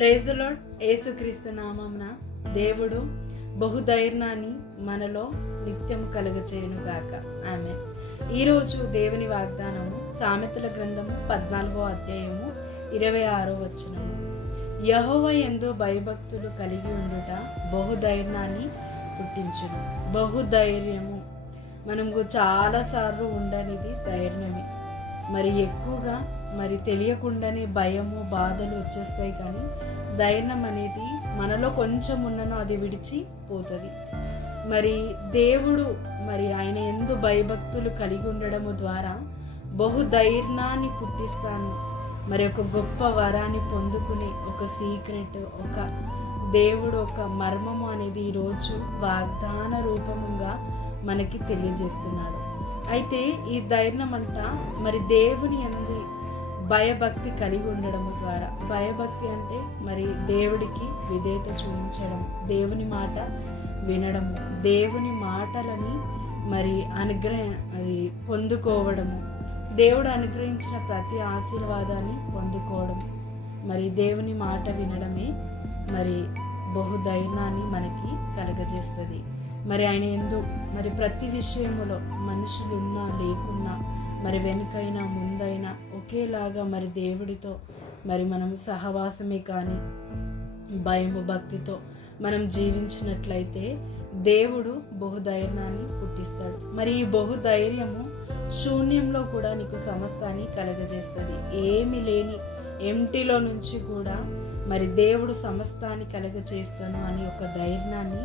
Praise the lord. యేసుక్రీస్తు నామమున దేవుడు బహుధైర్యాన్ని మనలో నిత్యము కలుగచేయును గాక. ఆమేన్. ఈరోజు దేవుని వాగ్దానము సామెతల గ్రంథము 14వ అధ్యాయము 26వ వచనము. యెహోవా యందు భయభక్తులు కలిగి ఉండుట బహుధైర్యాన్ని పుట్టించును. బహుధైర్యము మనకు చాలాసార్లు ఉండనిది ధైర్యమే. మరి ఎక్కువగా తెలియకుండానే భయము బాధలు వచ్చేస్తాయి, కానీ ధైర్యం అనేది మనలో కొంచెం ఉన్ననో అది విడిచిపోతుంది. మరి దేవుడు ఆయన యందు భయభక్తులు కలిగి ఉండడము ద్వారా బహుధైర్యాన్ని పుట్టిస్తాను, ఒక గొప్ప వరాన్ని పొందుకుని ఒక సీక్రెట్, ఒక దేవుడు ఒక మర్మము అనేది ఈరోజు వాగ్దాన రూపముగా మనకి తెలియజేస్తున్నాడు. అయితే ఈ ధైర్యం అంట దేవుని యందు భయభక్తి కలిగి ఉండడము ద్వారా, భయభక్తి అంటే దేవుడికి విధేయత చూపించడం, దేవుని మాట వినడము, దేవుని మాటలని పొందుకోవడము, దేవుడు అనుగ్రహించిన ప్రతి ఆశీర్వాదాన్ని పొందుకోవడం, దేవుని మాట వినడమే బహుధైర్యాన్ని మనకి కలగజేస్తుంది. ఆయన ఎందు ప్రతి విషయములో మనుషులున్నా లేకున్నా వెనుకైనా ముందైనా ఒకేలాగా దేవుడితో మనం సహవాసమే కానీ భయము భక్తితో మనం జీవించినట్లయితే దేవుడు బహుధైర్యాన్ని పుట్టిస్తాడు. ఈ బహుధైర్యము శూన్యంలో కూడా నీకు సమస్తాన్ని కలగజేస్తుంది. ఏమి లేని ఎంటిలో నుంచి కూడా దేవుడు సమస్తాన్ని కలగజేస్తాను అని ఒక ధైర్యాన్ని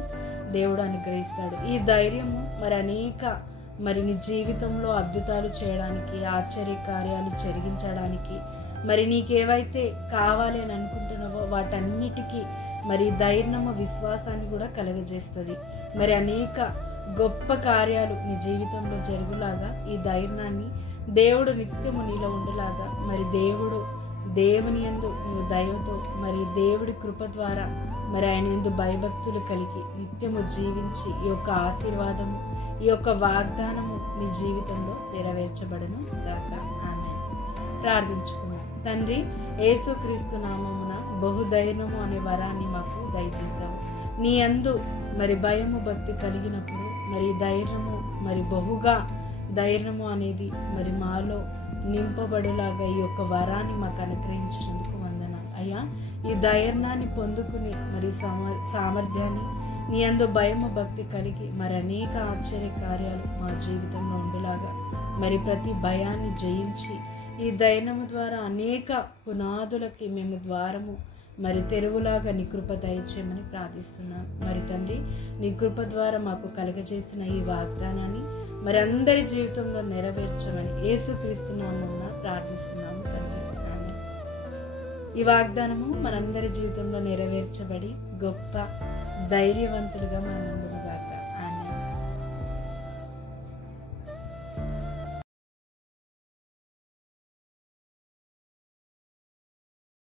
దేవుడు అనుగ్రహిస్తాడు. ఈ ధైర్యము అనేక నీ జీవితంలో అద్భుతాలు చేయడానికి, ఆశ్చర్య కార్యాలు జరిగించడానికి, నీకేవైతే కావాలి అని అనుకుంటున్నావో వాటన్నిటికీ ధైర్యము విశ్వాసాన్ని కూడా కలగజేస్తుంది. అనేక గొప్ప కార్యాలు నీ జీవితంలో జరుగులాగా ఈ ధైర్యాన్ని దేవుడు నిత్యము నీలో ఉండేలాగా దేవుని యందు నువ్వు దయతో దేవుడి కృప ద్వారా ఆయన యందు భయభక్తులు కలిగి నిత్యము జీవించి ఈ యొక్క ఆశీర్వాదము, ఈ యొక్క వాగ్దానము నీ జీవితంలో నెరవేర్చబడును గాక. ఆమేన్. ప్రార్థించుకుందాం. తండ్రి, యేసుక్రీస్తు నామమున బహుధైర్యము అనే వరాన్ని మాకు దయచేశావు. నీ యందు భయము భక్తి కలిగినప్పుడు ధైర్యము బహుగా ధైర్యము అనేది మాలో నింపబడులాగా ఈ యొక్క వరాన్ని మాకు అనుగ్రహించినందుకు వందనాలు అయ్యా. ఈ ధైర్యాన్ని పొందుకుని సామర్థ్యాన్ని నీ యందు భయము భక్తి కలిగి అనేక ఆశ్చర్య కార్యాలు మా జీవితంలో ఉండేలాగా ప్రతి భయాన్ని జయించి ఈ ధైర్యము ద్వారా అనేక పునాదులకి మేము ద్వారము తెరువులాగా నీ కృప దయచేయమని ప్రార్థిస్తున్నాను. తండ్రి, నీ కృప ద్వారా మాకు కలగజేసిన ఈ వాగ్దానాన్ని అందరి జీవితంలో నెరవేర్చమని యేసుక్రీస్తు నామమున ప్రార్థిస్తున్నాము తండ్రి. ఆమేన్. ఈ వాగ్దానము మనందరి జీవితంలో నెరవేర్చబడి గొప్ప ధైర్యవంతులుగా మనం ముందుకు గాక.